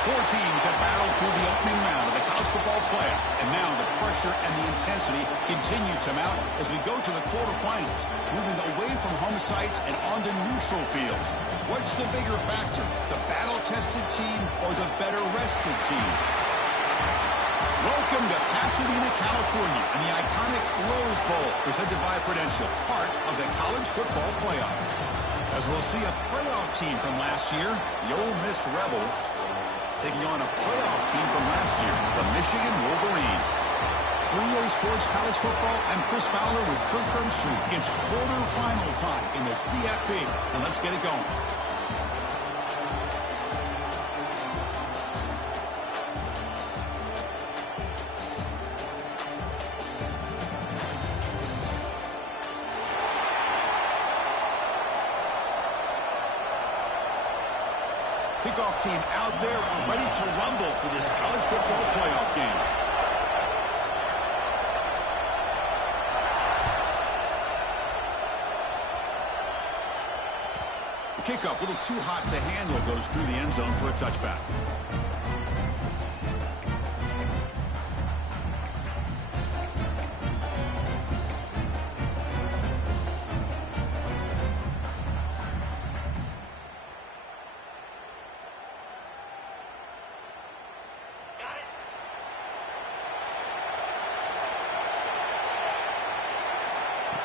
Four teams have battled through the opening round of the college football playoff, and now the pressure and the intensity continue to mount as we go to the quarterfinals, moving away from home sites and onto neutral fields. What's the bigger factor, the battle-tested team or the better-rested team? Welcome to Pasadena, California, and the iconic Rose Bowl, presented by Prudential, part of the college football playoff. As we'll see a playoff team from last year, the Ole Miss Rebels, taking on a playoff team from last year, the Michigan Wolverines. For EA Sports College Football, I'm Chris Fowler with Kirk Herbstreit. It's quarterfinal time in the CFB, and let's get it going. Kickoff team out there. We're ready to rumble for this college football playoff game. The kickoff, a little too hot to handle, goes through the end zone for a touchback.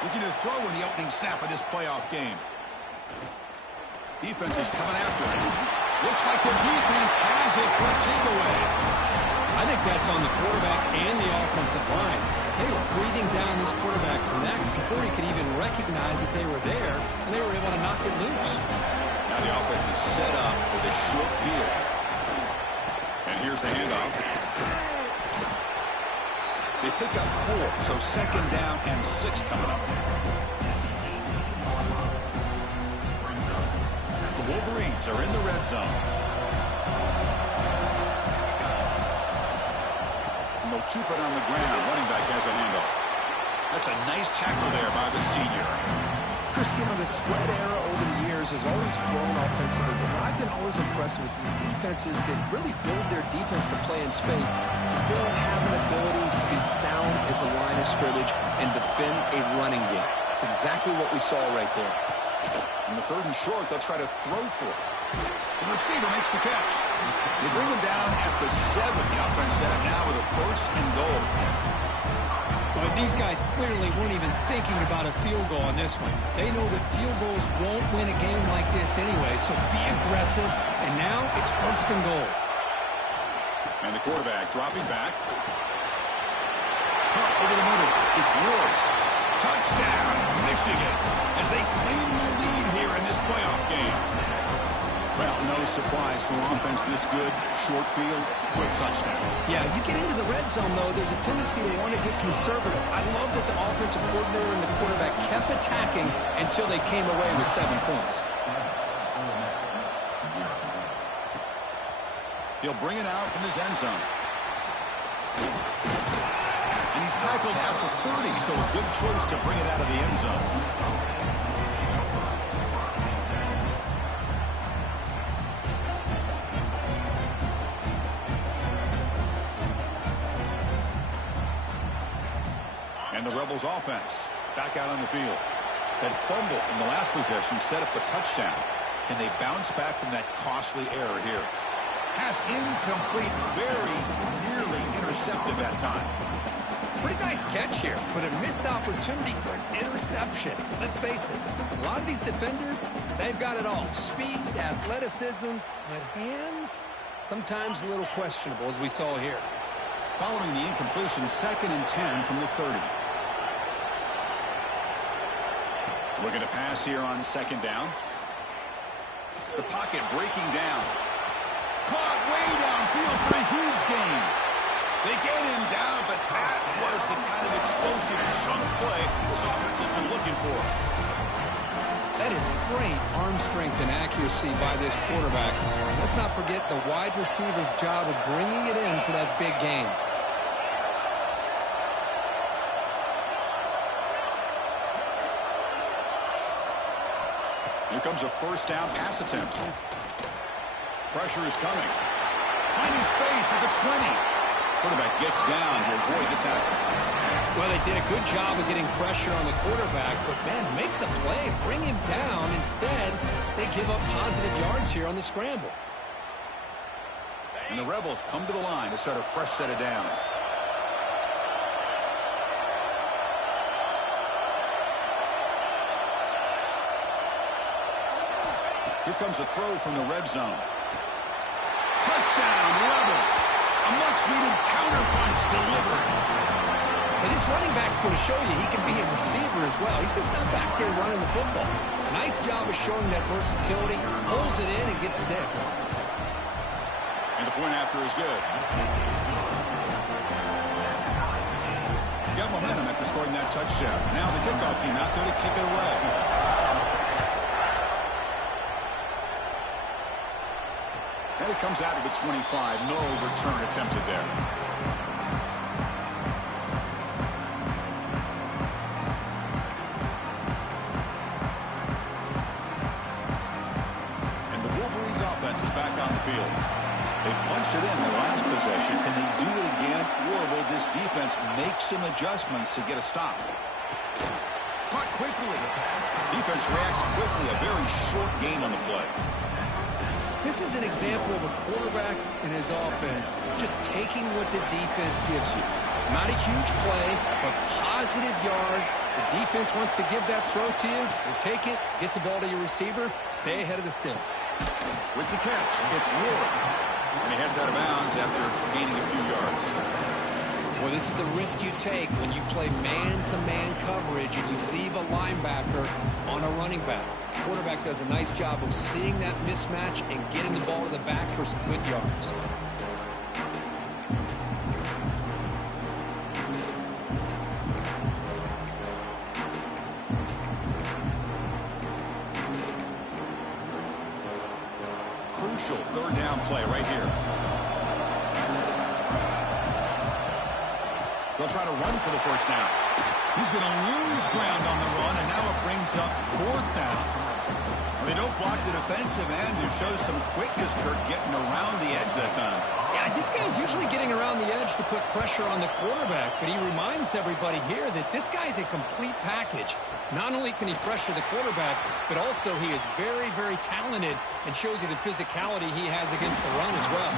Looking to throw in the opening snap of this playoff game. Defense is coming after him. Looks like the defense has it for a takeaway. I think that's on the quarterback and the offensive line. They were breathing down this quarterback's neck before he could even recognize that they were there, and they were able to knock it loose. Now the offense is set up with a short field. And here's the handoff. They pick up 4, so second down and 6 coming up. The Wolverines are in the red zone. And they'll keep it on the ground. Running back has a handoff. That's a nice tackle there by the senior. Chris, you know, the spread era over the years has always grown offensively, but what I've been always impressed with the defenses that really build their defense to play in space still have an ability to be sound at the line of scrimmage and defend a running game. It's exactly what we saw right there. In the third and short, they'll try to throw for it. The receiver makes the catch. They bring him down at the 7. The offense set up now with a 1st and goal. But these guys clearly weren't even thinking about a field goal on this one. They know that field goals won't win a game like this anyway, so be aggressive. And now it's 1st and goal. And the quarterback dropping back. Over the middle, it's Ward. Touchdown, Michigan, as they claim the lead here in this playoff game. Well, no surprise for an offense this good. Short field, quick touchdown. Yeah, you get into the red zone, though, there's a tendency to want to get conservative. I love that the offensive coordinator and the quarterback kept attacking until they came away with 7 points. He'll bring it out from his end zone. And he's tackled at the 30, so a good choice to bring it out of the end zone. And the Rebels offense back out on the field. That fumble in the last possession set up a touchdown. Can they bounce back from that costly error here? Pass incomplete, very nearly intercepted that time. Pretty nice catch here, but a missed opportunity for an interception. Let's face it, a lot of these defenders, they've got it all. Speed, athleticism, but hands, Sometimes a little questionable, as we saw here. Following the incompletion, 2nd and 10 from the 30. Looking to pass here on 2nd down. The pocket breaking down. Caught way downfield for a huge gain. They get him down, but that was the kind of explosive chunk play this offense has been looking for. That is great arm strength and accuracy by this quarterback. Let's not forget the wide receiver's job of bringing it in for that big gain. Here comes a 1st down pass attempt. Pressure is coming. Finding space at the 20. Quarterback gets down to avoid the tackle. Well, they did a good job of getting pressure on the quarterback, but, man, make the play, bring him down. Instead, they give up positive yards here on the scramble. And the Rebels come to the line to start a fresh set of downs. Here comes a throw from the red zone. Touchdown, Rebels. A much-needed counterpunch delivered. And this running back's going to show you he can be a receiver as well. He's just not back there running the football. Nice job of showing that versatility. Pulls it in and gets 6. And the point after is good. Got momentum after scoring that touchdown. Now the kickoff team out there to kick it away. And it comes out of the 25. No return attempted there. And the Wolverines offense is back on the field. They punched it in the last possession. Can they do it again, or will this defense make some adjustments to get a stop? Caught quickly. Defense reacts quickly. A very short gain on the play. This is an example of a quarterback and his offense just taking what the defense gives you. Not a huge play, but positive yards. The defense wants to give that throw to you. You take it, get the ball to your receiver, stay ahead of the sticks. With the catch, it's Ward. And he heads out of bounds after gaining a few yards. Well, this is the risk you take when you play man-to-man coverage and you leave a linebacker on a running back. The quarterback does a nice job of seeing that mismatch and getting the ball to the back for some good yards. Crucial 3rd down play right here. They'll try to run for the 1st down. He's going to lose ground on the run, and now it brings up 4th down. They don't block the defensive end, who shows some quickness, Kirk, getting around the edge that time. Yeah, this guy's usually getting around the edge to put pressure on the quarterback, but he reminds everybody here that this guy's a complete package. Not only can he pressure the quarterback, but also he is very, very talented and shows you the physicality he has against the run as well.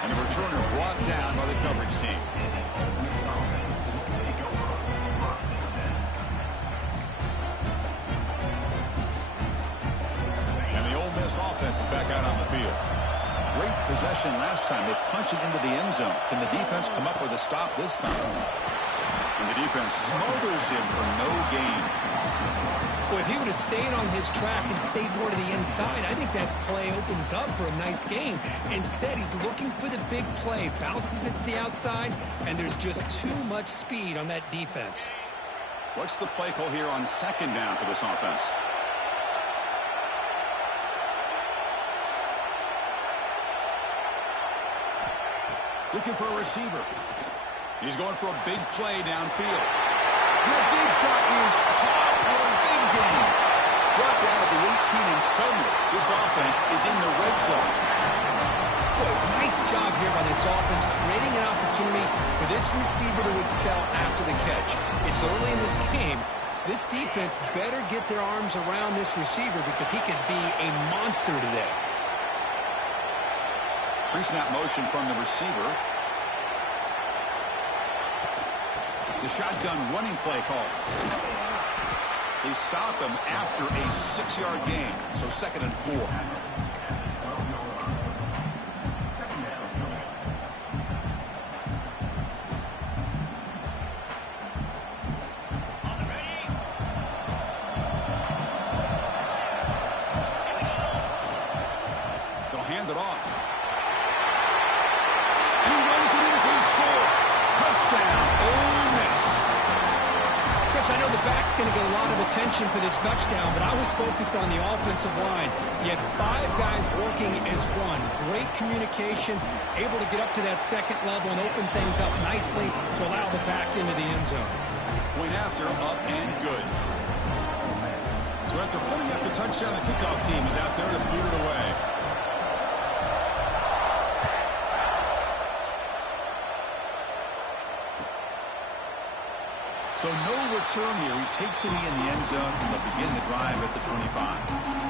And the returner brought down by the coverage team. Offense is back out on the field. Great possession last time. They punch it into the end zone. Can the defense come up with a stop this time? And the defense smothers him for no gain. Well, if he would have stayed on his track and stayed more to the inside, I think that play opens up for a nice gain. Instead, he's looking for the big play. Bounces it to the outside, and there's just too much speed on that defense. What's the play call here on 2nd down for this offense? Looking for a receiver. He's going for a big play downfield. The deep shot is caught for a big gain. Brought down at the 18, and suddenly this offense is in the red zone. Boy, nice job here by this offense, creating an opportunity for this receiver to excel after the catch. It's early in this game, so this defense better get their arms around this receiver because he could be a monster today. Pre-snap motion from the receiver. The shotgun running play call. They stop him after a 6-yard gain, so 2nd and 4. hand it off. He runs it in for the score. Touchdown, Ole Miss. Chris, I know the back's going to get a lot of attention for this touchdown, but I was focused on the offensive line. You had 5 guys working as one. Great communication, able to get up to that second level and open things up nicely to allow the back into the end zone. Point after, up and good. So after putting up the touchdown, the kickoff team is out there to boot it away. So no return here. He takes it in the end zone, and they'll begin the drive at the 25.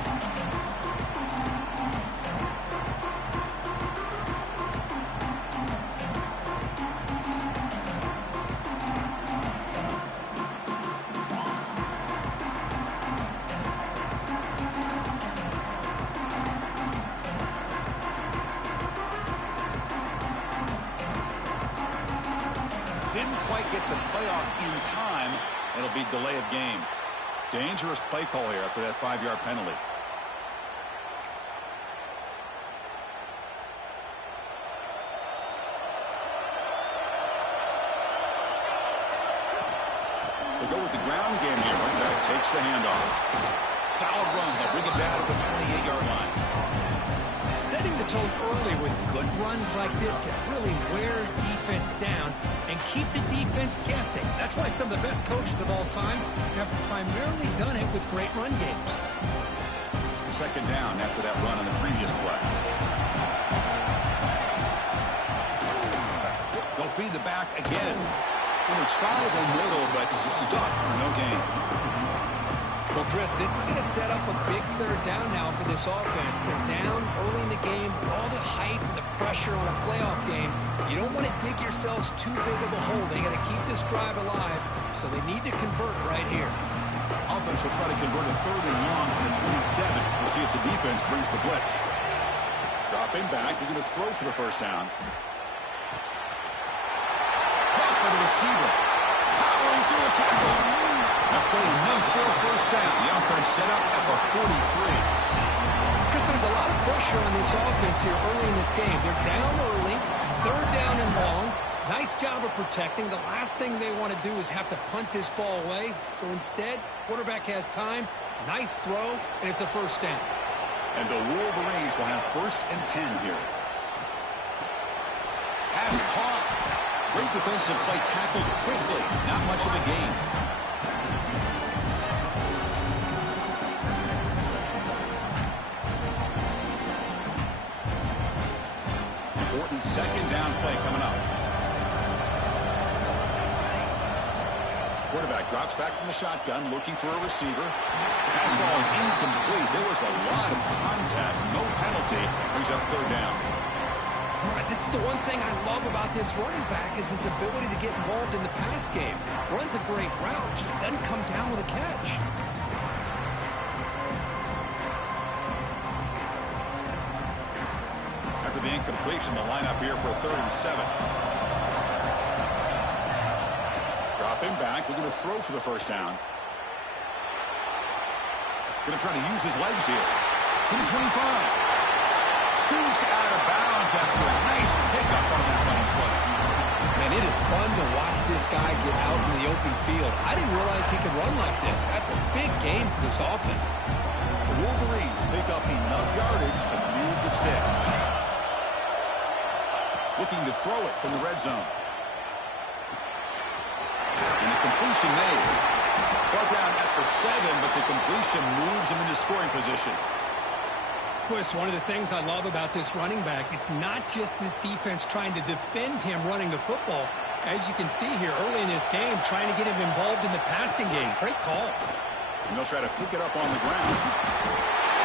Didn't quite get the playoff in time. It'll be delay of game. Dangerous play call here after that 5-yard penalty. They go with the ground game here. Running back takes the handoff. Solid run. They'll bring it down to the 28-yard line. Setting the tone early with good runs like this can really wear defense down and keep the defense guessing. That's why some of the best coaches of all time have primarily done it with great run games. Second down after that run on the previous play. They'll feed the back again. And they try the middle, but stuck for no gain. Well, Chris, this is going to set up a big third down now for this offense. They're down early in the game with all the hype and the pressure on a playoff game. You don't want to dig yourselves too big of a hole. They got to keep this drive alive, so they need to convert right here. Offense will try to convert a 3rd and long from the 27. We'll see if the defense brings the blitz. Dropping back, they're going to throw for the first down. Caught by the receiver. Powering through a tackle. That play enough for a first down. The offense set up at the 43. Chris, there's a lot of pressure on this offense here early in this game. They're down early, 3rd down and long. Nice job of protecting. The last thing they want to do is have to punt this ball away. So instead, quarterback has time, nice throw, and it's a first down. And the Wolverines will have 1st and 10 here. Pass caught. Great defensive play, tackled quickly. Not much of a gain. 2nd down play coming up. Quarterback drops back from the shotgun, looking for a receiver. Pass ball is incomplete. There was a lot of contact. No penalty. Brings up 3rd down. All right, this is the one thing I love about this running back is his ability to get involved in the pass game. Runs a great route, just doesn't come down with a catch. The incompletion, the lineup here for a 3rd and 7. Dropping back, we're going to throw for the first down. Going to try to use his legs here. To the 25. Scoots out of bounds after a nice pickup on that running play. Man, it is fun to watch this guy get out in the open field. I didn't realize he could run like this. That's a big game for this offense. The Wolverines pick up enough yardage to move the sticks. Looking to throw it from the red zone. And the completion made. Brought down at the 7, but the completion moves him into scoring position. Chris, one of the things I love about this running back, it's not just this defense trying to defend him running the football. As you can see here early in this game, trying to get him involved in the passing game. Great call. And they'll try to pick it up on the ground.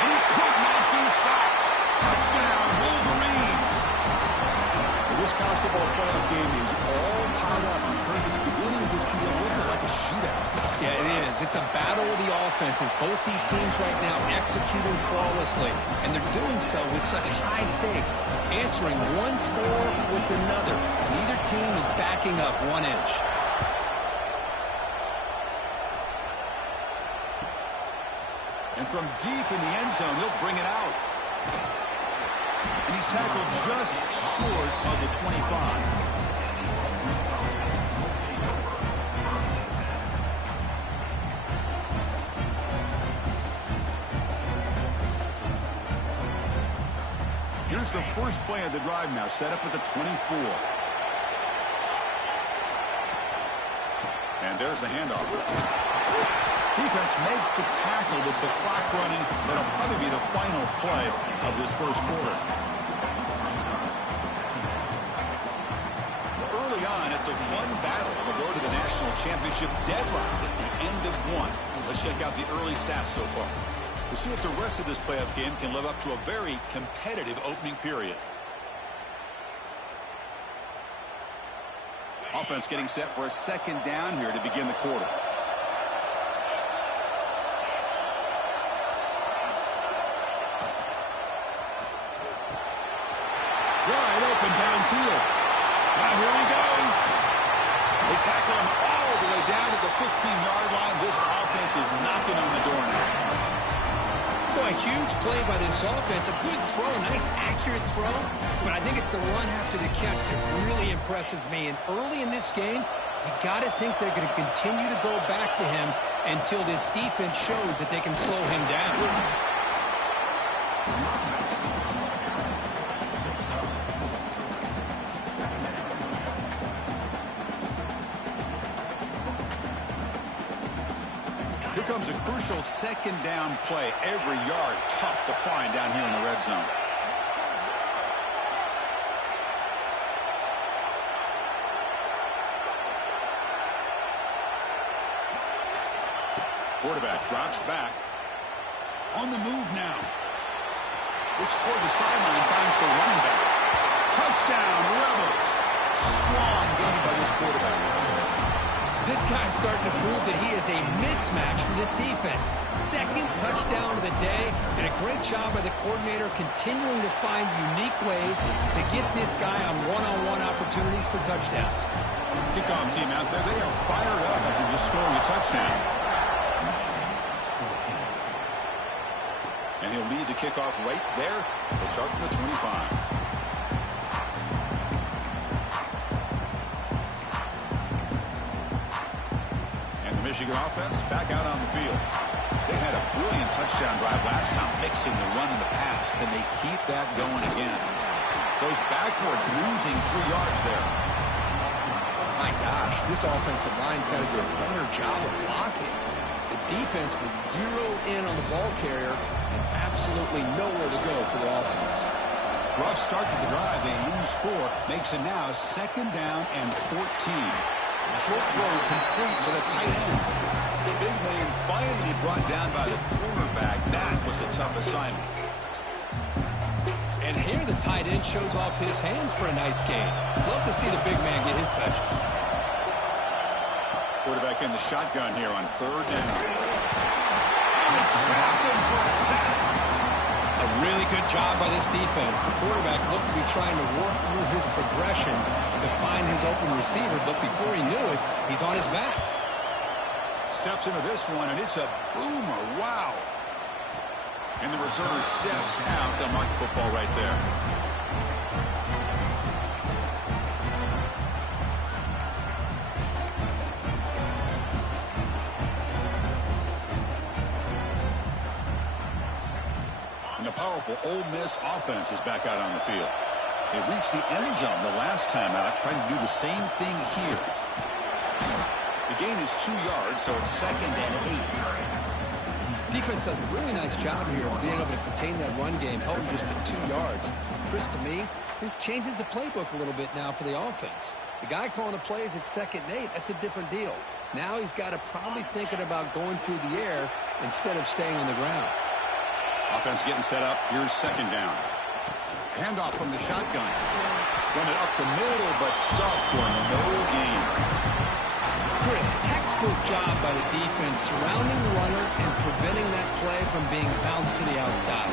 And he could not be stopped. Touchdown, Wolverines. This college football playoff game is all tied up. It's beginning to feel a little bit like a shootout. Yeah, it is. It's a battle of the offenses. Both these teams right now executing flawlessly, and they're doing so with such high stakes, answering one score with another. Neither team is backing up 1 inch. And from deep in the end zone, he'll bring it out. And he's tackled just short of the 25. Here's the first play of the drive now, set up at the 24. And there's the handoff. Defense makes the tackle with the clock running. That'll probably be the final play of this first quarter. Early on, it's a fun battle on the road to the national championship, deadlocked at the end of one. Let's check out the early stats so far. We'll see if the rest of this playoff game can live up to a very competitive opening period. Offense getting set for a second down here to begin the quarter. Wide open downfield. Now here he goes. They tackle him all the way down to the 15-yard line. This offense is knocking on the door now. Boy, a huge play by this offense. A good throw, nice accurate throw. But I think it's the run after the catch that really impresses me. And early in this game, you got to think they're going to continue to go back to him until this defense shows that they can slow him down. Here comes a crucial second down play. Every yard tough to find down here in the red zone. Quarterback drops back. On the move now. Looks toward the sideline, finds the running back. Touchdown, Rebels. Strong game by this quarterback. This guy's starting to prove that he is a mismatch for this defense. Second touchdown of the day, and a great job by the coordinator continuing to find unique ways to get this guy on one-on-one opportunities for touchdowns. Kickoff team out there, they are fired up after just scoring a touchdown. And he'll lead the kickoff right there. He'll start from the 25. Michigan offense back out on the field. They had a brilliant touchdown drive last time, mixing the run and the pass. Can they keep that going again? Goes backwards, losing 3 yards there. My gosh, this offensive line's got to do a better job of blocking. The defense was zeroed in on the ball carrier and absolutely nowhere to go for the offense. Rough start to the drive. They lose 4. Makes it now second down and 14. Short throw complete to the tight end. The big man finally brought down by the cornerback. That was a tough assignment. And here the tight end shows off his hands for a nice gain. Love to see the big man get his touches. Quarterback in the shotgun here on third down. And trapped him for a sack. A really good job by this defense. The quarterback looked to be trying to work through his progressions to find his open receiver, but before he knew it, he's on his back. Steps into this one, and it's a boomer. Wow. And the returner steps out. They'll mark the football right there. And the powerful Ole Miss offense is back out on the field. They reached the end zone the last time out, trying to do the same thing here. The gain is 2 yards, so it's second and 8. Defense does a really nice job here of being able to contain that run game, held just at 2 yards. Chris, to me, this changes the playbook a little bit now for the offense. The guy calling the plays at second and 8, that's a different deal. Now he's got to probably thinking about going through the air instead of staying on the ground. Offense getting set up. Here's second down. Handoff from the shotgun. Run it up the middle, but stuffed for no gain. Chris, textbook job by the defense surrounding the runner and preventing that play from being bounced to the outside.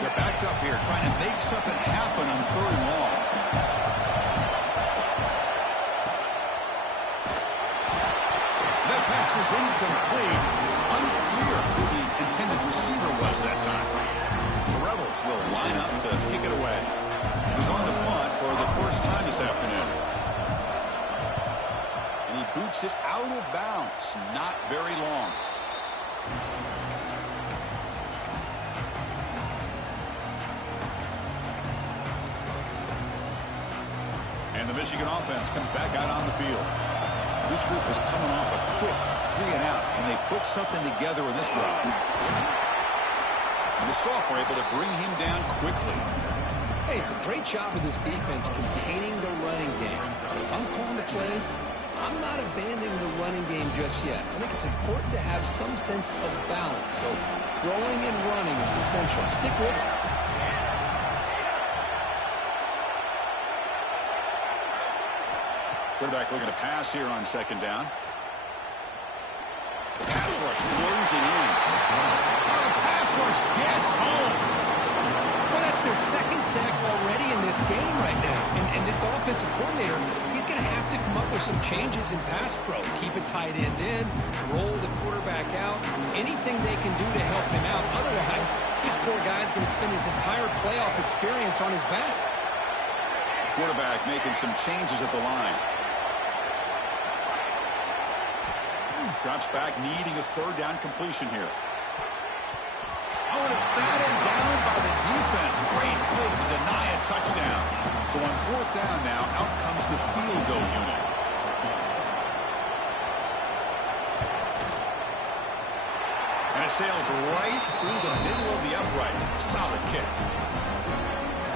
They're backed up here, trying to make something happen on third and long. Knocks it out of bounds. Not very long. And the Michigan offense comes back out on the field. This group is coming off a quick 3-and-out, and they put something together in this round. The Soft were able to bring him down quickly. Hey, it's a great job of this defense containing the running game. If I'm calling the plays, I'm not abandoning the running game just yet. I think it's important to have some sense of balance. So throwing and running is essential. Stick with it. Quarterback looking to pass here on second down. Pass rush closing in. The pass rush gets home. Well, that's their second sack already in this game right now. And this offensive coordinator, he's going to have to come up with some changes in pass pro. Keep a tight end in, roll the quarterback out, anything they can do to help him out. Otherwise, this poor guy's going to spend his entire playoff experience on his back. Quarterback making some changes at the line. Drops back, needing a third down completion here. Oh, and it's batted down by the defense. Great play to deny a touchdown. So on fourth down now, out comes the field goal unit. And it sails right through the middle of the uprights. Solid kick.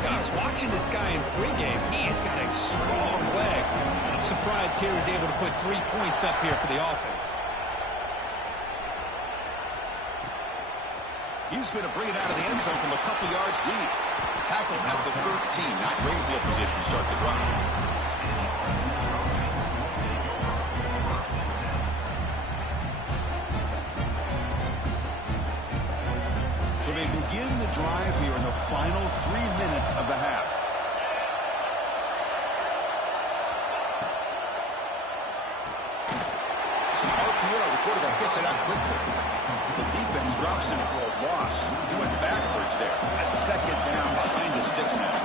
I was watching this guy in pregame. He has got a strong leg. I'm surprised here he's able to put 3 points up here for the offense. He's going to bring it out of the end zone from a couple yards deep. Tackle at the 13. Not great field position to start the drive. So they begin the drive here in the final 3 minutes of the half. It's an RPO. The quarterback gets it out quickly. The defense drops him for a loss. He went backwards there. A second down behind the sticks now.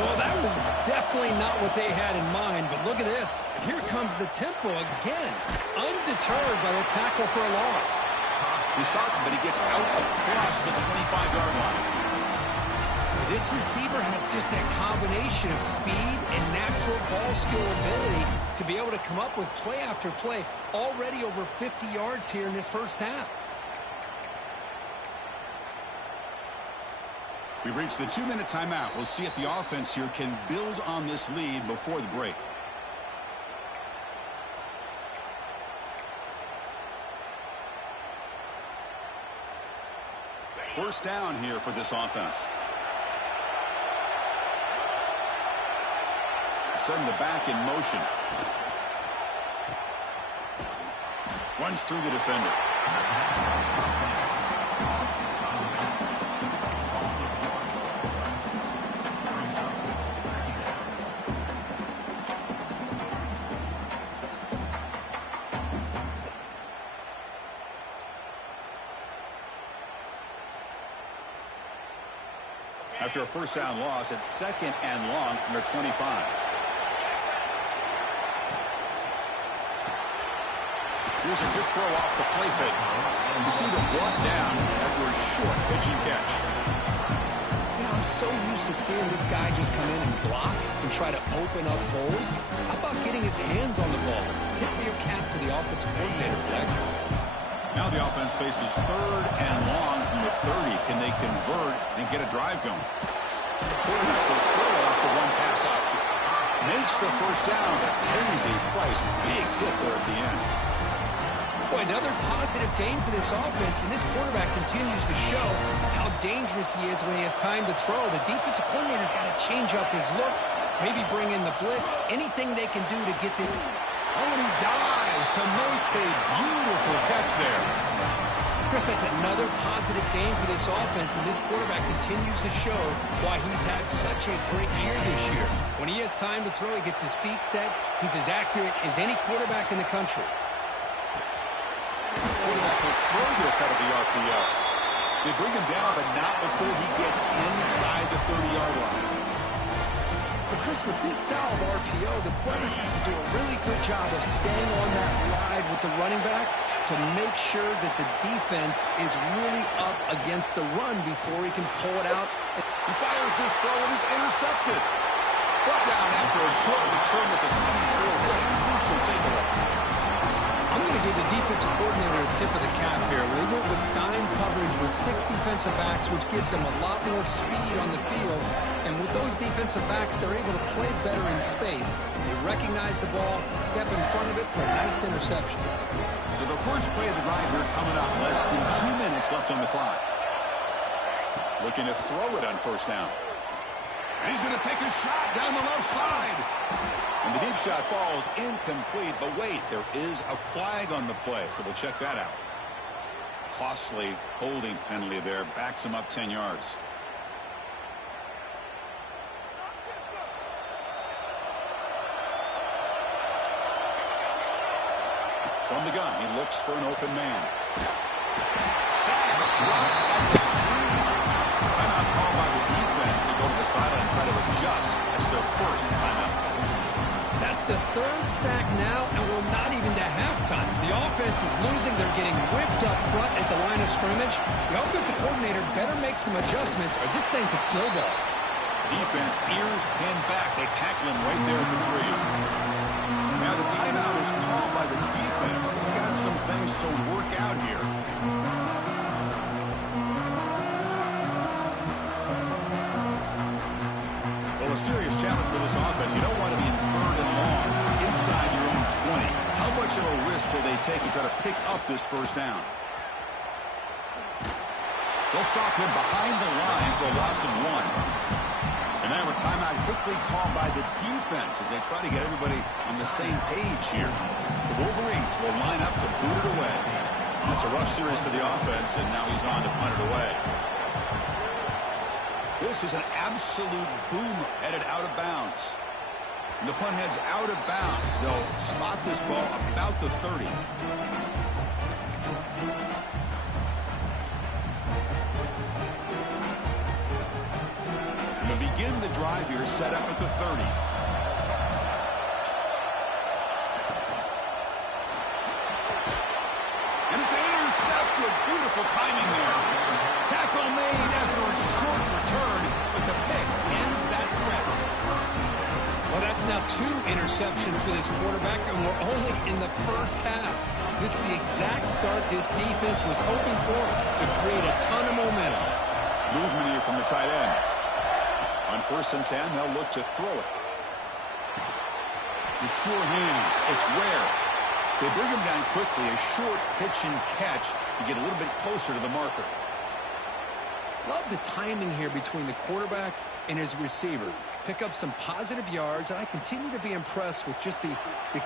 Well, that was definitely not what they had in mind, but look at this. Here comes the tempo again. Undeterred by the tackle for a loss. He's stopped, but he gets out across the 25-yard line. This receiver has just that combination of speed and natural ball skill ability to be able to come up with play after play, already over 50 yards here in this first half. We've reached the 2-minute timeout. We'll see if the offense here can build on this lead before the break. First down here for this offense. Send the back in motion. Runs through the defender. After a first down loss, it's second and long from their 25. Here's a good throw off the play fake. You see them brought down after a short pitch and catch. You know, I'm so used to seeing this guy just come in and block and try to open up holes. How about getting his hands on the ball? Tip your cap to the offensive coordinator for that. Now the offense faces third and long from the 30. Can they convert and get a drive going? Quarterback goes through off the one pass option. Makes the first down, but pays a price. Big hit there at the end. Boy, another positive game for this offense, and this quarterback continues to show how dangerous he is when he has time to throw. The defensive coordinator's got to change up his looks, maybe bring in the blitz, anything they can do to get the... Oh, and he dives to make a beautiful catch there. Chris, that's another positive game for this offense, and this quarterback continues to show why he's had such a great year this year. When he has time to throw, he gets his feet set. He's as accurate as any quarterback in the country. Quarterback will throw this out of the RPO. They bring him down, but not before he gets inside the 30-yard line. But Chris, with this style of RPO, the quarterback has to do a really good job of staying on that ride with the running back to make sure that the defense is really up against the run before he can pull it out. He fires this throw and is intercepted. Brought down after a short return at the 24. What a crucial takeaway. I'm going to give the defensive coordinator a tip of the cap here. They went with dime coverage with 6 defensive backs, which gives them a lot more speed on the field. And with those defensive backs, they're able to play better in space. They recognize the ball, step in front of it for a nice interception. So the first play of the drive here coming up. Less than 2 minutes left on the clock. Looking to throw it on first down. And he's going to take a shot down the left side. And the deep shot falls incomplete. But wait, there is a flag on the play, so we'll check that out. Costly holding penalty there. Backs him up 10 yards. From the gun, he looks for an open man. Sack dropped at the 3. Timeout called by the defense. They go to the sideline and try to adjust. That's their first timeout. That's the 3rd sack now, and we're not even to halftime. The offense is losing. They're getting whipped up front at the line of scrimmage. The offensive coordinator better make some adjustments, or this thing could snowball. Defense, ears pinned back. They tackle him right there at the 3. Now the timeout is called by the defense. They've got some things to work out here. Well, a serious challenge for this offense. You don't want to be in 3rd and long inside your own 20. How much of a risk will they take to try to pick up this first down? They'll stop him behind the line for a loss of 1. And now a timeout quickly called by the defense as they try to get everybody on the same page here. The Wolverines will line up to boot it away. It's a rough series for the offense, and now he's on to punt it away. This is an absolute boomer headed out of bounds. And the punt heads out of bounds. They'll spot this ball about the 30. Begin the drive here, set up at the 30. And it's intercepted. Beautiful timing there. Tackle made after a short return, but the pick ends that threat. Well, that's now 2 interceptions for this quarterback, and we're only in the first half. This is the exact start this defense was hoping for to create a ton of momentum. Movement here from the tight end. On 1st and 10, they'll look to throw it. The sure hands. It's rare. They bring him down quickly. A short pitch and catch to get a little bit closer to the marker. Love the timing here between the quarterback and his receiver. Pick up some positive yards, and I continue to be impressed with just the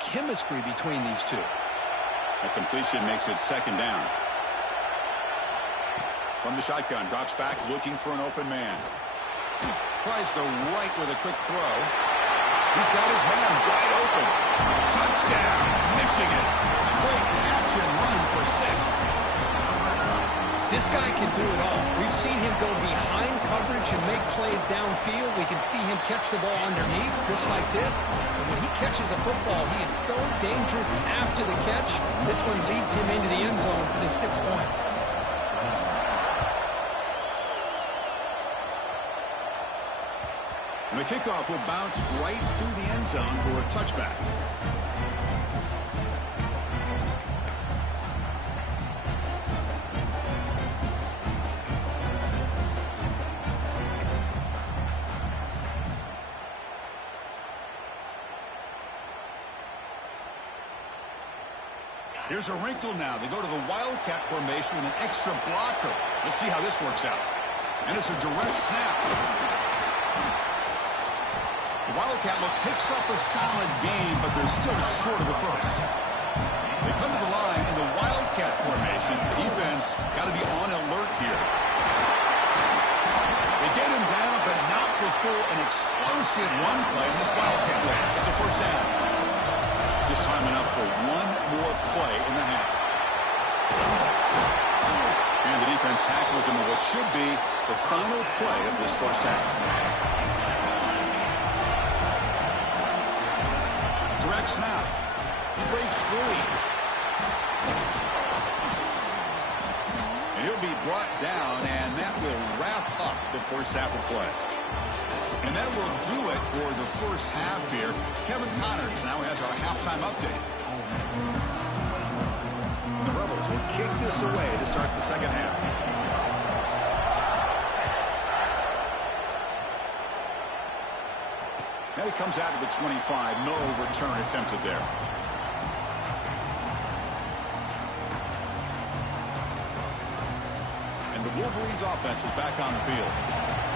chemistry between these two. A completion makes it 2nd down. From the shotgun, drops back looking for an open man. Tries the right with a quick throw. He's got his man wide open. Touchdown, Michigan. Great catch and run for 6. This guy can do it all. We've seen him go behind coverage and make plays downfield. We can see him catch the ball underneath, just like this. And when he catches a football, he is so dangerous after the catch. This one leads him into the end zone for the 6 points. And the kickoff will bounce right through the end zone for a touchback. Here's a wrinkle now. They go to the Wildcat formation with an extra blocker. We'll see how this works out. And it's a direct snap. The Wildcat look picks up a solid game, but they're still short of the first. They come to the line in the Wildcat formation. Defense got to be on alert here. They get him down, but not before an explosive run play in this Wildcat way. It's a first down. This time enough for one more play in the half. And the defense tackles him in what should be the final play of this first half. next snap. He breaks free. And he'll be brought down, and that will wrap up the first half of play. And that will do it for the first half here. Kevin Connors now has our halftime update. The Rebels will kick this away to start the second half. Now he comes out of the 25. No return attempted there. And the Wolverines offense is back on the field.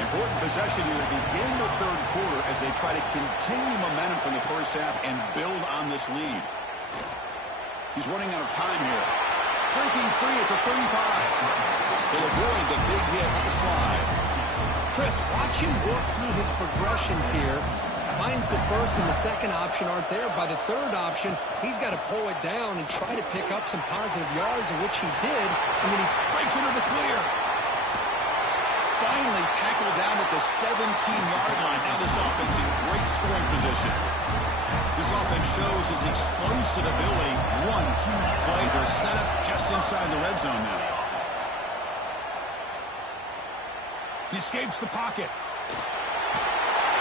Important possession here to begin the third quarter as they try to continue momentum from the first half and build on this lead. He's running out of time here. Breaking free at the 35. He'll avoid the big hit with the slide. Chris, watch him work through his progressions here. Finds the first and the second option aren't there. By the third option, he's got to pull it down and try to pick up some positive yards, in which he did. And then he breaks into the clear. Finally tackled down at the 17-yard line. Now this offense in great scoring position. This offense shows its explosive ability. One huge play. They're set up just inside the red zone now. He escapes the pocket.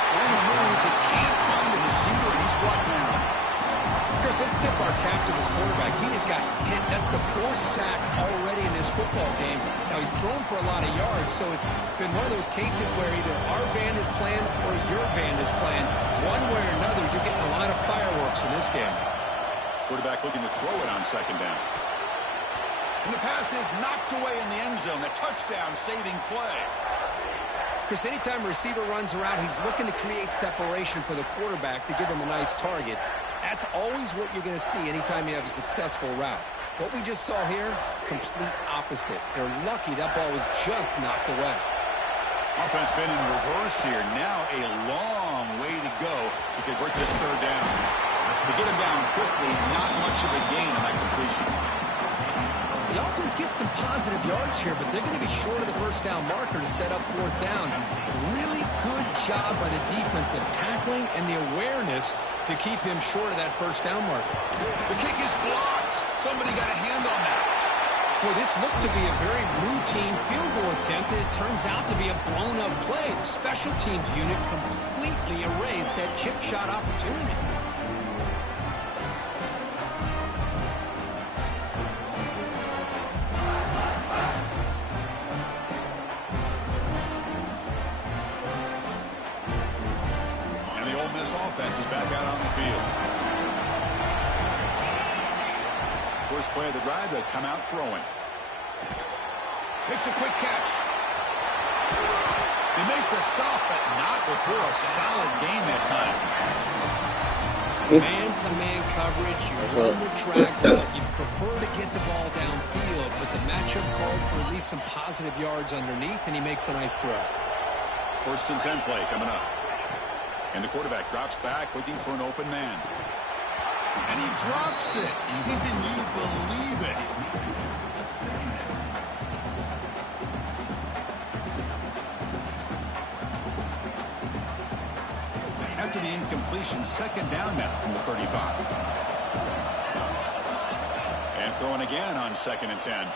On the move, but can't find a receiver, and he's brought down. Chris, let's tip our cap to this quarterback. He has got hit. That's the fourth sack already in this football game. Now, he's thrown for a lot of yards, so it's been one of those cases where either our band is playing or your band is playing. One way or another, you're getting a lot of fireworks in this game. Quarterback looking to throw it on second down. And the pass is knocked away in the end zone. A touchdown-saving play. Chris, anytime a receiver runs around, he's looking to create separation for the quarterback to give him a nice target. That's always what you're going to see anytime you have a successful route. What we just saw here, complete opposite. They're lucky that ball was just knocked away. Offense been in reverse here. Now a long way to go to convert this third down. To get him down quickly, not much of a gain on that completion. The offense gets some positive yards here, but they're going to be short of the first down marker to set up fourth down. Really good job by the defense of tackling and the awareness to keep him short of that first down marker. The kick is blocked. Somebody got a hand on that. Boy, this looked to be a very routine field goal attempt, and it turns out to be a blown-up play. The special teams unit completely erased that chip shot opportunity. Offense is back out on the field. First play of the drive, they come out throwing. Makes a quick catch. They make the stop, but not before a solid gain that time. Man-to-man coverage, you run the track, but you prefer to get the ball downfield, but the matchup called for at least some positive yards underneath, and he makes a nice throw. First and 10 play coming up. And the quarterback drops back looking for an open man. And he drops it. Can you believe it? After the incompletion, second down now from the 35. And throwing again on second and 10.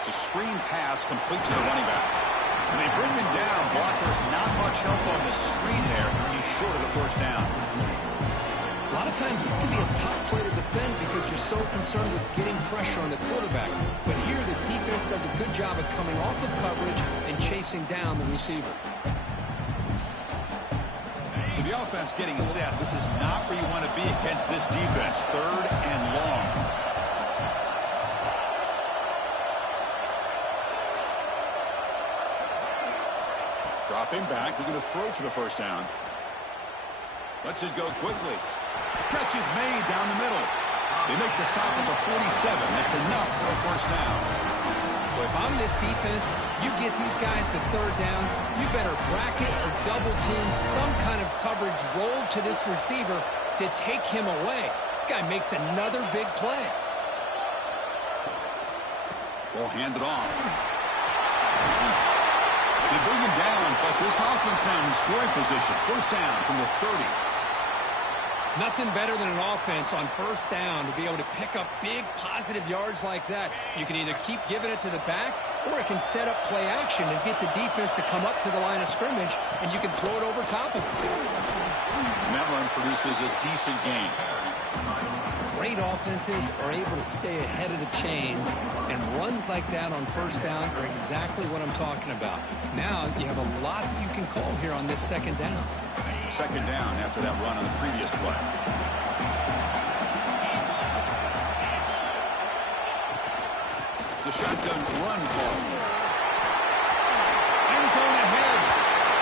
It's a screen pass complete to the running back. And they bring him down. Blockers not much help on the screen there. He's short of the first down. A lot of times this can be a tough play to defend because you're so concerned with getting pressure on the quarterback. But here the defense does a good job of coming off of coverage and chasing down the receiver. So the offense getting set. This is not where you want to be against this defense. Third and long. Drop him back. They're going to throw for the first down. Lets it go quickly. Catch is made down the middle. They make the stop at the 47. That's enough for a first down. Well, if I'm this defense, you get these guys to third down, you better bracket or double team some kind of coverage rolled to this receiver to take him away. This guy makes another big play. Ball handed off. They bring him down, but this offense now in scoring position. First down from the 30. Nothing better than an offense on first down to be able to pick up big positive yards like that. You can either keep giving it to the back, or it can set up play action and get the defense to come up to the line of scrimmage, and you can throw it over top of it. And that run produces a decent gain. Great offenses are able to stay ahead of the chains, and runs like that on first down are exactly what I'm talking about. Now you have a lot that you can call here on this second down. Second down after that run on the previous play. It's a shotgun run call. End zone ahead.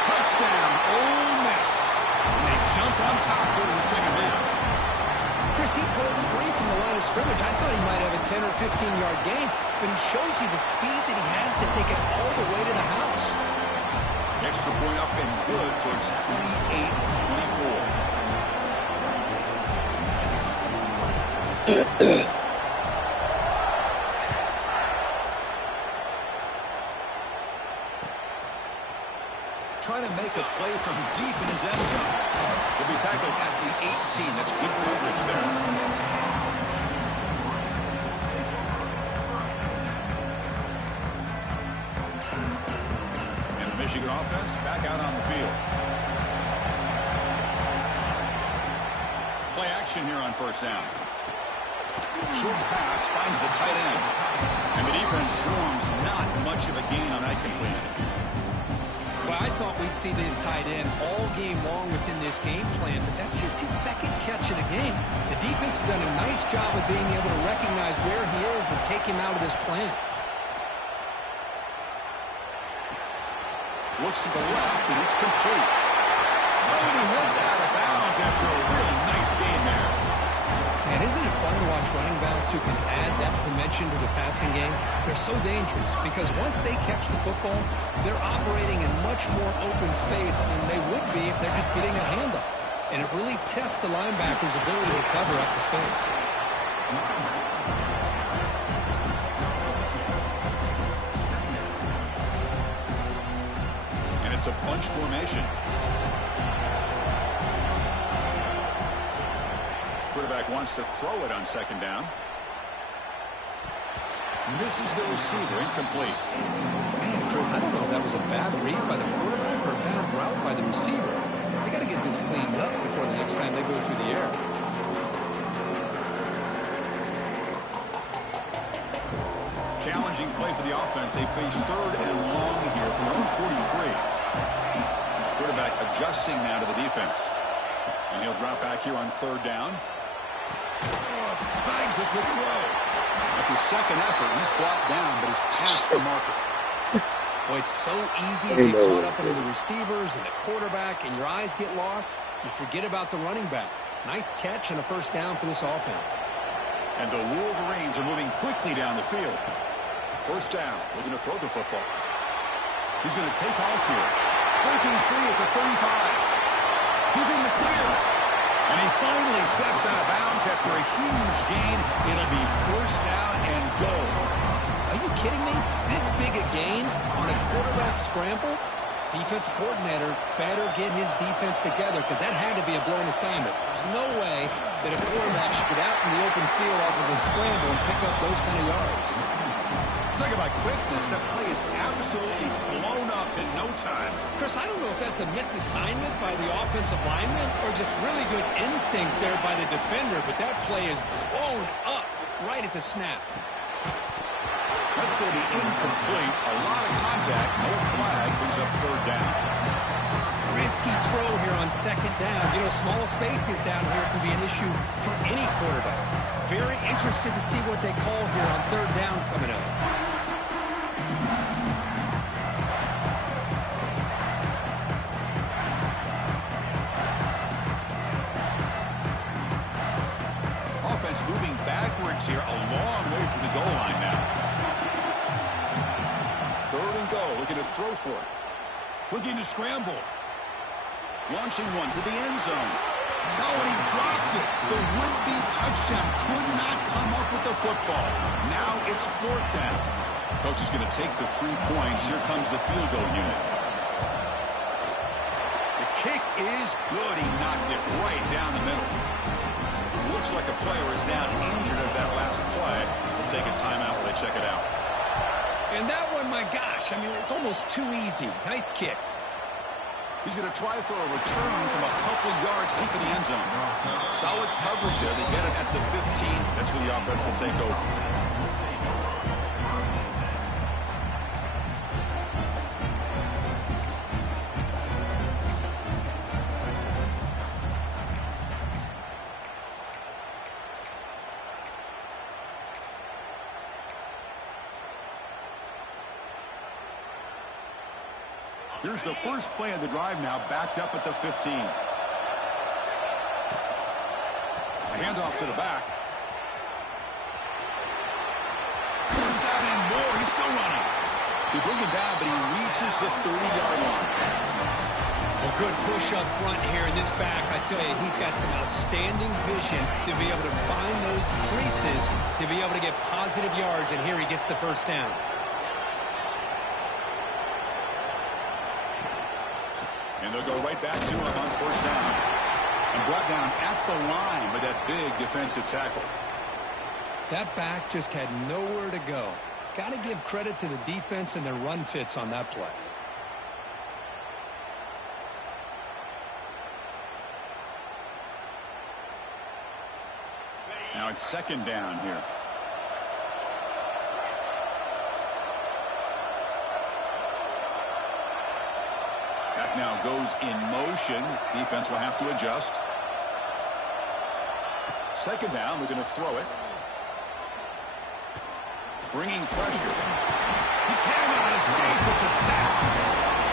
Touchdown, Ole Miss. And they jump on top here in the second half. Chris, he broke free from the line of scrimmage. I thought he might have a 10 or 15-yard gain, but he shows you the speed that he has to take it all the way to the house. Extra point up and good, so it's 28-24. Trying to make a play from deep in his end zone. He'll be tackled at the 18. That's good coverage there. And the Michigan offense back out on the field. Play action here on first down. Short pass finds the tight end. And the defense swarms, not much of a gain on that completion. Well, I thought we'd see this tight end all game long within this game plan, but that's just his second catch of the game. The defense has done a nice job of being able to recognize where he is and take him out of this plan. Looks to the left, and it's complete. Brady heads out of bounds after a really nice game there. Man, isn't it fun to watch running backs who can add that dimension to the passing game? They're so dangerous because once they catch the football, they're operating in much more open space than they would be if they're just getting a handoff. And it really tests the linebacker's ability to cover up the space. And it's a bunch formation. Quarterback wants to throw it on second down. Misses the receiver, incomplete. Man, Chris, I don't know if that was a bad read by the quarterback or a bad route by the receiver. They got to get this cleaned up before the next time they go through the air. Challenging play for the offense. They face third and long here from their own 43. Quarterback adjusting now to the defense. And he'll drop back here on third down. Snags the quick throw. After second effort, he's brought down, but he's past the marker. Boy, it's so easy to get caught up under the receivers and the quarterback, and your eyes get lost. You forget about the running back. Nice catch and a first down for this offense. And the Wolverines are moving quickly down the field. First down, looking to throw the football. He's going to take off here. Breaking free at the 35. He's in the clear. And he finally steps out of bounds after a huge gain. It'll be first down and goal. Are you kidding me? This big a gain on a quarterback scramble? Defensive coordinator better get his defense together because that had to be a blown assignment. There's no way that a quarterback should get out in the open field off of a scramble and pick up those kind of yards. Talk about quickness. That play is absolutely blown up in no time. Chris, I don't know if that's a misassignment by the offensive lineman or just really good instincts there by the defender, but that play is blown up right at the snap. That's going to be incomplete. A lot of contact. No flag. Brings up third down. Risky throw here on second down. You know, small spaces down here can be an issue for any quarterback. Very interested to see what they call here on third down coming up. Offense moving backwards here, a long way from the goal line now. Third and goal, looking to throw for it. Looking to scramble. Launching one to the end zone. Oh, and he dropped it. The would-be touchdown could not come up with the football. Now it's fourth down. Coach is going to take the 3 points. Here comes the field goal unit. The kick is good. He knocked it right down the middle. Looks like a player is down injured at that last play. We'll take a timeout while they check it out. And that one, my gosh, I mean, it's almost too easy. Nice kick. He's going to try for a return from a couple yards deep in the end zone. Solid coverage there. They get it at the 15. That's where the offense will take over. Here's the first play of the drive now, backed up at the 15. A handoff to the back. First down and more. He's still running. They bring him down, but he reaches the 30-yard line. Well, good push up front here in this back. I tell you, he's got some outstanding vision to be able to find those creases, to be able to get positive yards, and here he gets the first down. And they'll go right back to him on first down. And brought down at the line with that big defensive tackle. That back just had nowhere to go. Got to give credit to the defense and their run fits on that play. Now it's second down here. That now goes in motion. Defense will have to adjust. Second down, we're going to throw it. Bringing pressure. He cannot escape. It's a sack.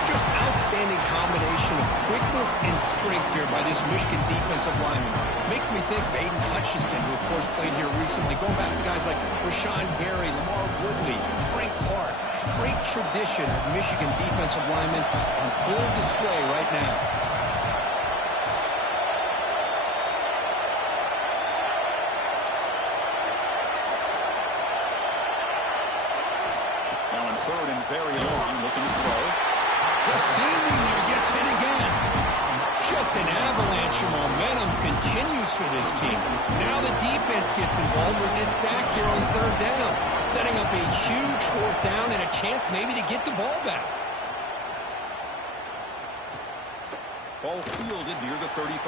Just outstanding combination of quickness and strength here by this Michigan defensive lineman. Makes me think of Aiden Hutchinson, who of course played here recently. Going back to guys like Rashawn Gary, Lamar Woodley, Frank Clark. Great tradition of Michigan defensive linemen on full display right now. Now in third and very long, looking to throw. The standing there gets hit again. Just an avalanche of momentum continues for this team. Now the defense gets involved with this sack here on third down, setting up a huge fourth down and a chance maybe to get the ball back. Ball fielded near the 35.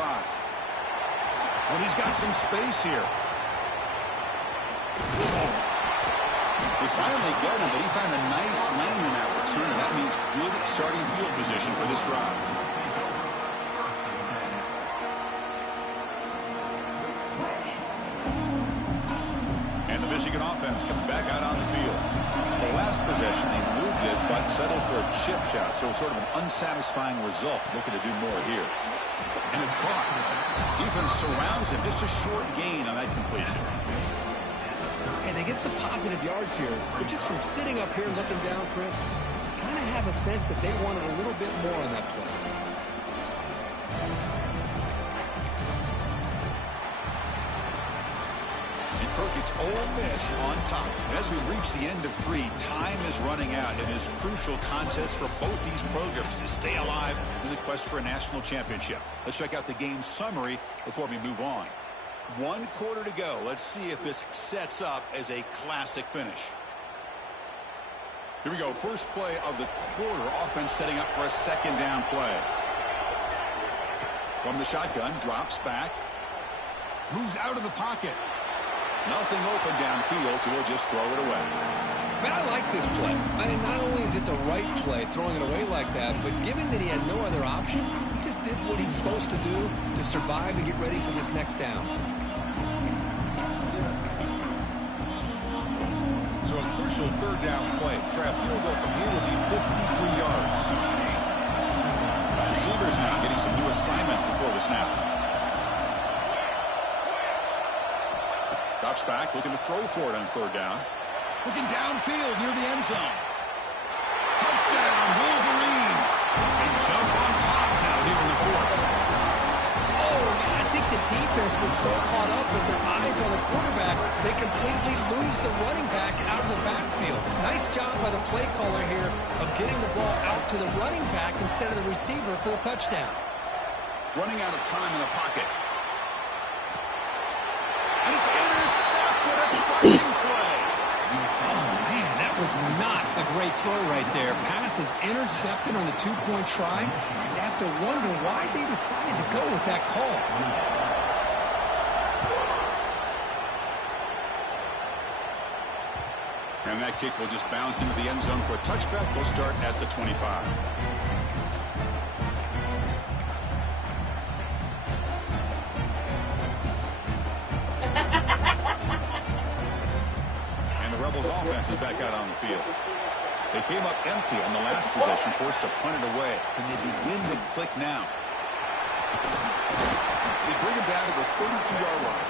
Well, he's got some space here. They finally get him, but he found a nice lane in that return, and that means good starting field position for this drive. Michigan offense comes back out on the field. The last possession, they moved it, but settled for a chip shot, so sort of an unsatisfying result. Looking to do more here. And it's caught. Defense surrounds him. Just a short gain on that completion. And they get some positive yards here, but just from sitting up here looking down, Chris, kind of have a sense that they wanted a little bit more on that play. It's Ole Miss on top. And as we reach the end of 3, time is running out in this crucial contest for both these programs to stay alive in the quest for a national championship. Let's check out the game summary before we move on. 1 quarter to go. Let's see if this sets up as a classic finish. Here we go. First play of the quarter. Offense setting up for a second down play. From the shotgun, drops back. Moves out of the pocket. Nothing open downfield, so we'll just throw it away. Man, I like this play. I mean, not only is it the right play, throwing it away like that, but given that he had no other option, he just did what he's supposed to do to survive and get ready for this next down. So a crucial third down play. Try a field goal from here would be 53 yards. Receivers now getting some new assignments before the snap. Drops back, looking to throw for it on third down. Looking downfield near the end zone. Touchdown, Wolverines. And jump on top now here in the fourth. Oh, man, I think the defense was so caught up with their eyes on the quarterback, they completely lose the running back out of the backfield. Nice job by the play caller here of getting the ball out to the running back instead of the receiver for the touchdown. Running out of time in the pocket. is not a great throw right there. Pass is intercepted on the two-point try. You have to wonder why they decided to go with that call. And that kick will just bounce into the end zone for a touchback. They'll start at the 25. Rebels offense is back out on the field. They came up empty on the last possession, forced to punt it away. Can they begin to click now? They bring him down to the 32-yard line.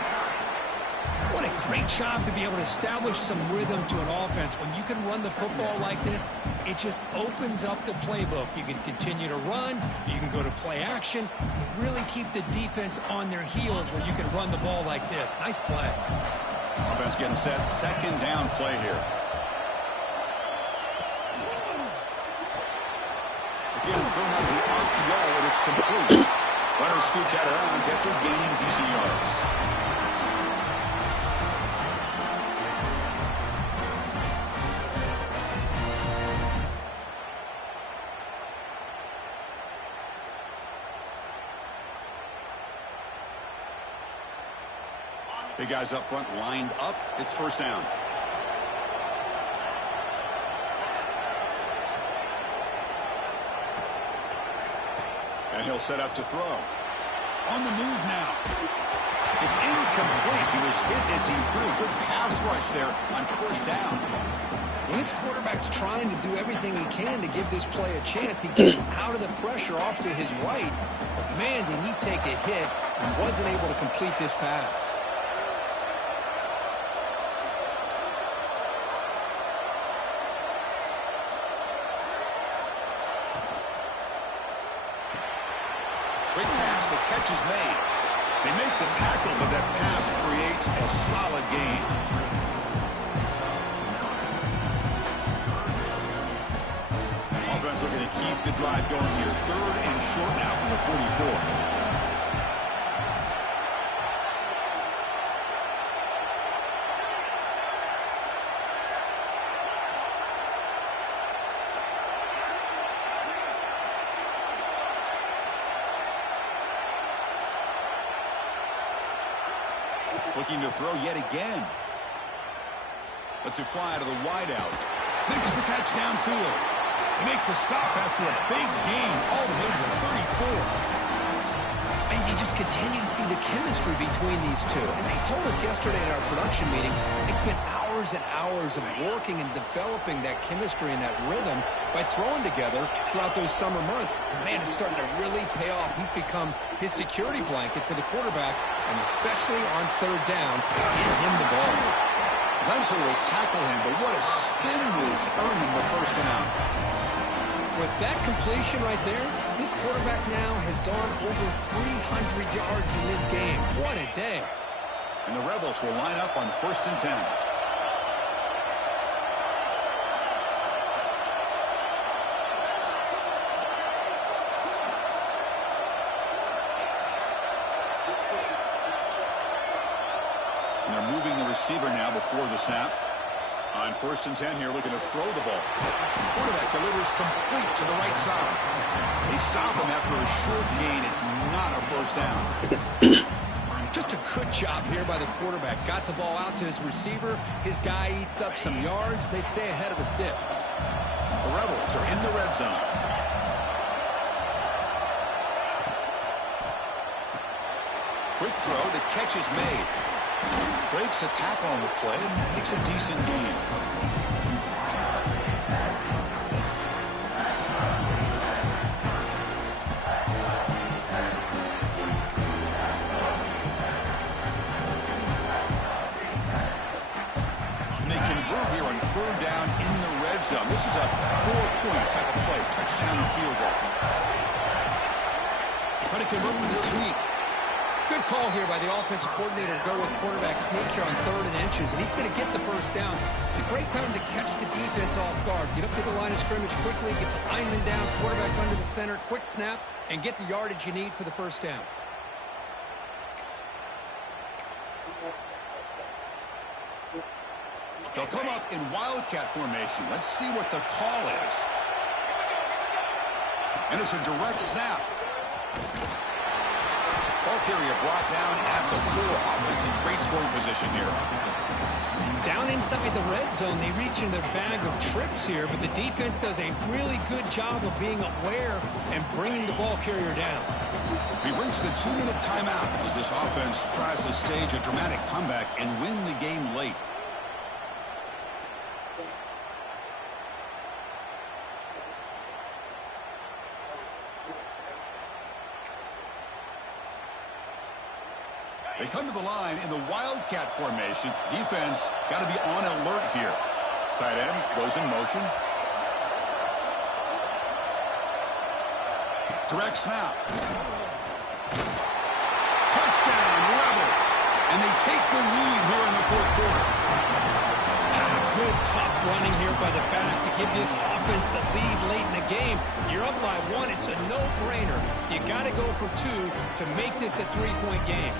What a great job to be able to establish some rhythm to an offense. When you can run the football like this, it just opens up the playbook. You can continue to run. You can go to play action. You really keep the defense on their heels when you can run the ball like this. Nice play. Offense getting set. Second down play here. Again, throwing out the RPO, and it's complete. Runner scoots out of bounds after gaining decent yards. The guys up front lined up. It's first down. And he'll set up to throw. On the move now. It's incomplete. He was hit as he threw. Good pass rush there on first down. When his quarterback's trying to do everything he can to give this play a chance, he gets out of the pressure off to his right. But man, did he take a hit and wasn't able to complete this pass. Quick pass, the catch is made. They make the tackle, but that pass creates a solid gain. Offense looking to keep the drive going here. Third and short now from the 44. Looking to throw yet again. Lets it fly to the wideout. Makes the catch downfield. They make the stop after a big gain all the way to the 34. And you just continue to see the chemistry between these two. And they told us yesterday in our production meeting, they spent hours and hours of working and developing that chemistry and that rhythm by throwing together throughout those summer months. And man, it's starting to really pay off. He's become his security blanket for the quarterback, and especially on third down, get him the ball. Eventually they tackle him, but what a spin move to earn him the first down. With that completion right there, this quarterback now has gone over 300 yards in this game. What a day. And the Rebels will line up on first and 10. And they're moving the receiver now before the snap. On first and 10 here, looking to throw the ball. Quarterback delivers complete to the right side. They stop him after a short gain. It's not a first down. Just a good job here by the quarterback. Got the ball out to his receiver. His guy eats up some yards. They stay ahead of the sticks. The Rebels are in the red zone. Quick throw. The catch is made. Breaks a tackle on the play and makes a decent gain. And they convert here on third down in the red zone. This is a 4-point type of play. Touchdown or field goal. But it can look with a sweep. Good call here by the offensive coordinator to go with quarterback sneak here on 3rd and inches, and he's going to get the first down. It's a great time to catch the defense off guard. Get up to the line of scrimmage quickly, get the lineman down, quarterback under the center, quick snap, and get the yardage you need for the first down. They'll come up in wildcat formation. Let's see what the call is. And it's a direct snap. Ball carrier brought down at the 4. Offense in great scoring position here. Down inside the red zone, they reach in their bag of tricks here, but the defense does a really good job of being aware and bringing the ball carrier down. We've reached the 2-minute timeout as this offense tries to stage a dramatic comeback and win the game late. They come to the line in the wildcat formation. Defense got to be on alert here. Tight end goes in motion. Direct snap. Touchdown, Rebels. And they take the lead here in the fourth quarter. Good, tough running here by the back to give this offense the lead late in the game. You're up by 1. It's a no-brainer. You got to go for 2 to make this a 3-point game.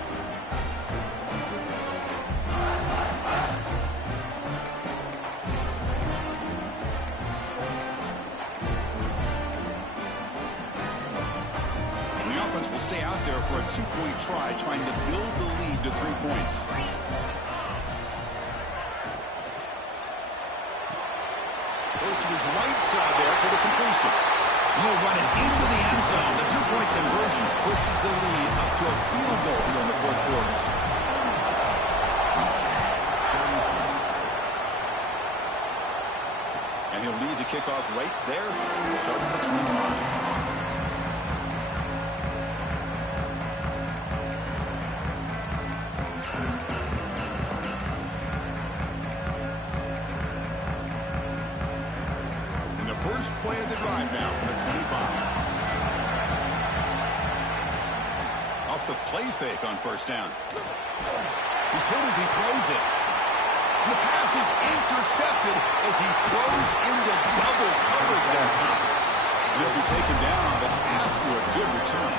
Will stay out there for a 2-point try, trying to build the lead to 3 points. Goes to his right side there for the completion. He'll run it into the end zone. The 2-point conversion pushes the lead up to a field goal here in the fourth quarter. And he'll lead the kickoff right there, starting at the 25. First play of the drive now from the 25. Off the play fake on first down. He's hit as he throws it. And the pass is intercepted as he throws into double coverage that time. And he'll be taken down, but after a good return.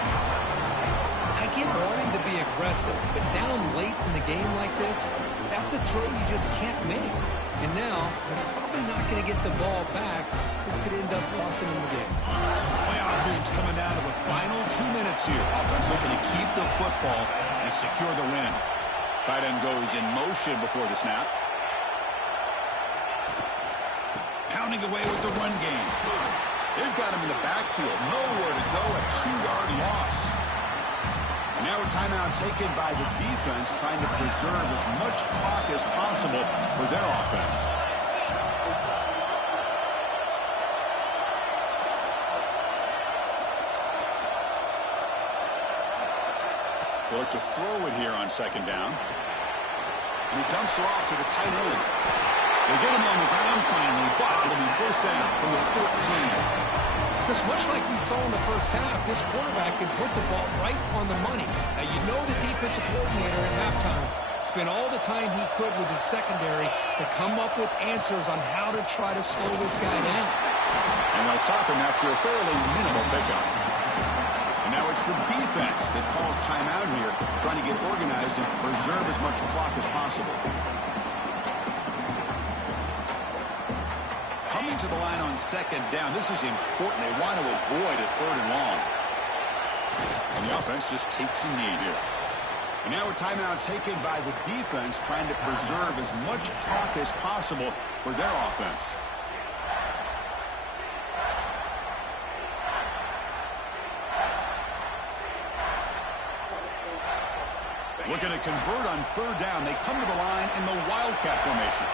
I get wanting to be aggressive, but down late in the game like this, that's a throw you just can't make. And now, they're probably not going to get the ball back. This could end up costing them the game. Playoff games coming down to the final 2 minutes here. Offense looking to keep the football and secure the win. Tight end goes in motion before the snap. Pounding away with the run game. They've got him in the backfield. Nowhere to go, a 2-yard loss. And now a timeout taken by the defense, trying to preserve as much clock as possible for their offense. They look to throw it here on second down. And he dumps it off to the tight end. They get him on the ground finally, but it'll be first down from the 14. Just much like we saw in the first half, this quarterback can put the ball right on the money. Now, you know the defensive coordinator at halftime spent all the time he could with his secondary to come up with answers on how to try to slow this guy down. And they'll stop him after a fairly minimal pickup. And now it's the defense that calls timeout here, trying to get organized and preserve as much clock as possible. Coming to the line on second down. This is important. They want to avoid a 3rd and long. And the offense just takes a knee here. And now a timeout taken by the defense, trying to preserve as much clock as possible for their offense. Looking to convert on 3rd down. They come to the line in the wildcat formation.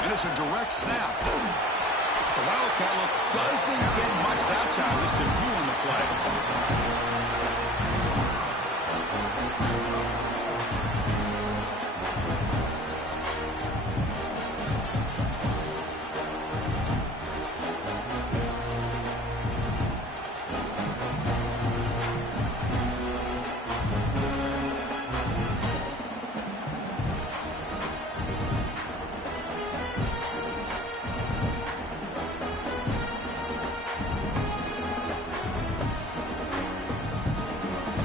And it's a direct snap. The wildcat look doesn't get much that time. Just a few on the play.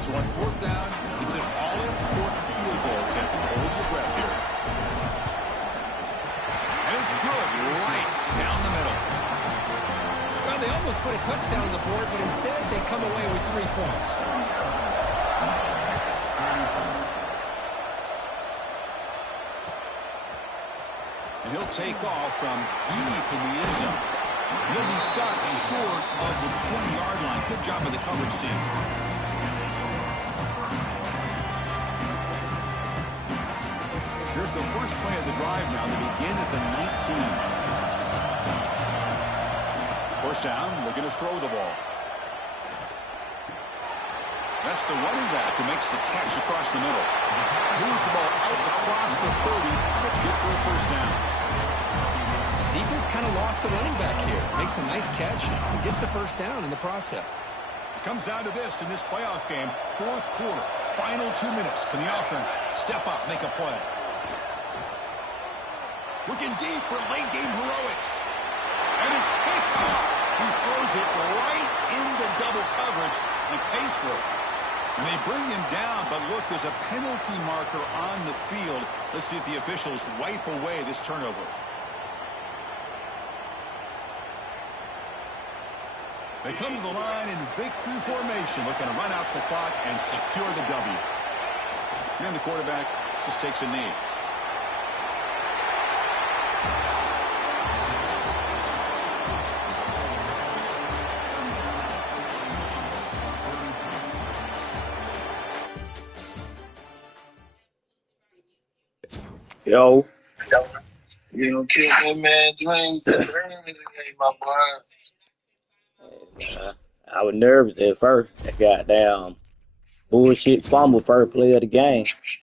So on 4th down, it's an all-important field goal attempt. Hold your breath here. It's good. Right down the middle. Well, they almost put a touchdown on the board, but instead they come away with 3 points. And he'll take off from deep in the end zone. He'll be stopped short of the 20-yard line. Good job by the coverage team. Here's the first play of the drive now. They begin at the 19. First down, looking to throw the ball. That's the running back who makes the catch across the middle. Moves the ball out across the 30. That's good for a first down. Defense kind of lost the running back here. Makes a nice catch and gets the first down in the process. It comes down to this in this playoff game. Fourth quarter, final 2 minutes. Can the offense step up, make a play? Looking deep for late-game heroics. And it's picked off. He throws it right into double coverage and pays for it. And they bring him down, but look, there's a penalty marker on the field. Let's see if the officials wipe away this turnover. They come to the line in victory formation, looking to run out the clock and secure the W. And the quarterback just takes a knee. Yo. You don't kill that man Dwayne today, my boy. I was nervous at first. That goddamn bullshit fumble first play of the game.